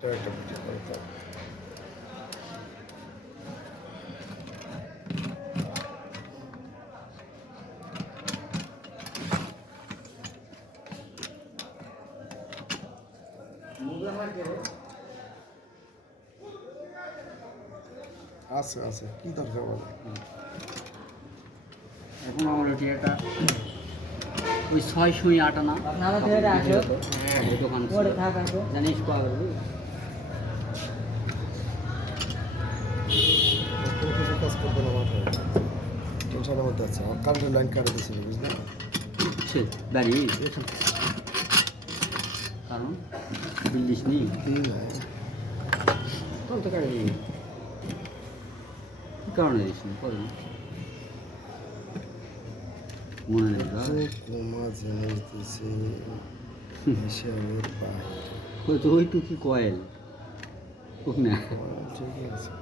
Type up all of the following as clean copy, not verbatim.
একটা ভিডিও করতে হবে। আছে আছে কি দরকার বলে এখন আমার ওটি একটা ওই 6 আটা না ওই দোকান জানিস কয়া করবি কিছু কাজ করতে না মাথায় টেনশনের মধ্যে আছে আমার কারেন্টের লাইন কাটে দিয়েছিল বুঝলি সে দাঁড়িয়ে কারণ দিল্লিস নি কি নাই কত কাটে দিবি কী কারণে দিস নি কত মনে নেই বা কোমা জিনিস দিছে হিসাবের বাইরে ওই তো ওই টুকি কয়েল হোক না ঠিকই আছে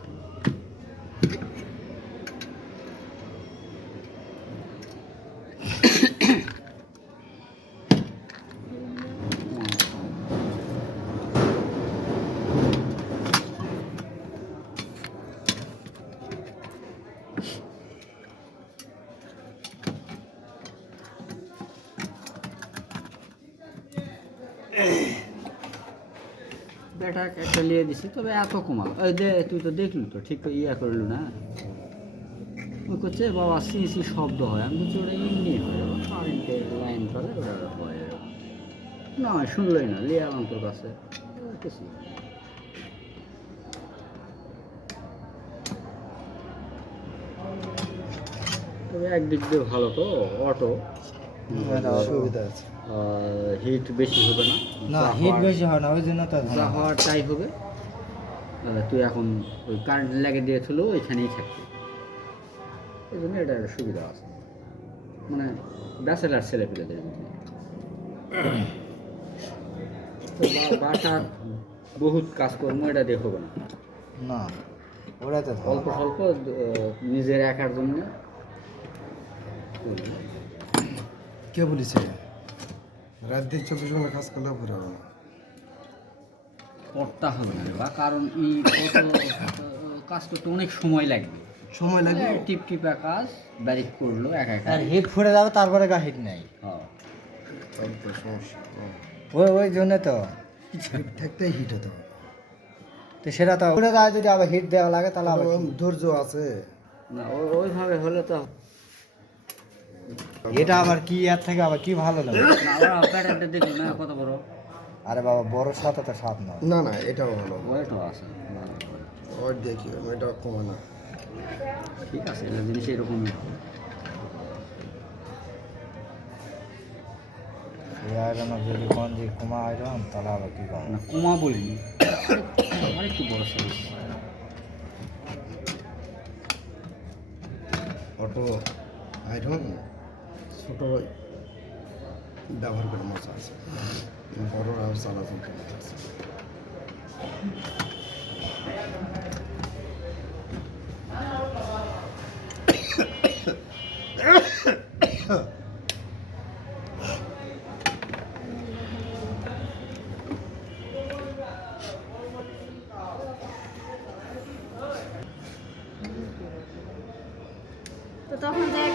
বেটা একটা নিয়ে দিছি তবে এত কমাল ওই দে তুই তো দেখলি তো ঠিক ইয়া করলু না ওই করছে বাবা সি সি শব্দ হয় আমি বলছি ওটা এমনি হয় কারেন্টের লাইন করে ওটা হয় না শুনলই না লিয়ে আলাম তোর কাছে কিছু তবে একদিক দিয়ে ভালো তো অটো সুবিধা আছে হিট বেশি হবে না না হিট বেশি হয় না ওই জন্য তো যা হওয়ার তাই হবে তুই এখন ওই কারেন্ট লেগে দিয়েছিল ওইখানেই থাকবি এই জন্য এটা একটা সুবিধা আছে মানে ব্যাচেলার ছেলে পেলেদের বাসার বহুত কাজকর্ম এটা দিয়ে হবে না না ওরা তো অল্প স্বল্প নিজের একার জন্য কে বলেছে রাত দিন 24 ঘন্টা কাজ করলে পুরো হবে না করতে হবে না রে বা কারণ এই কাজ করতে অনেক সময় লাগবে সময় লাগবে টিপ টিপা কাজ ব্যারিক করলো একা একা আর হিট ফুটে যাবে তারপরে গা হিট নেই হ্যাঁ তাহলে তো সমস্যা ওই জন্য তো হিট থাকতেই হিট হতে হবে তো সেটা তো ফুটে যায় যদি আবার হিট দেওয়া লাগে তাহলে আবার ধৈর্য আছে না ওইভাবে হলে তো এটা আবার কি এর থেকে আবার কি ভালো লাগে না ওরা প্যাটার্নটা দেখি না কত বড় আরে বাবা বড় সাথে তো সাত নয় না না এটাও ভালো ওয়েটও আছে ওর দেখি এটা কমে না ঠিক আছে এগুলো জিনিস এরকমই এই আয়রন যদি কোন যে কমা আয়রন তাহলে আবার কি পাবো না কমা বলিনি আরেকটু বড় সাইজ অটো আয়রন ছোট ব্যবহার করে মজা আছে বড় আর চালাচল করে আছে তো তখন যে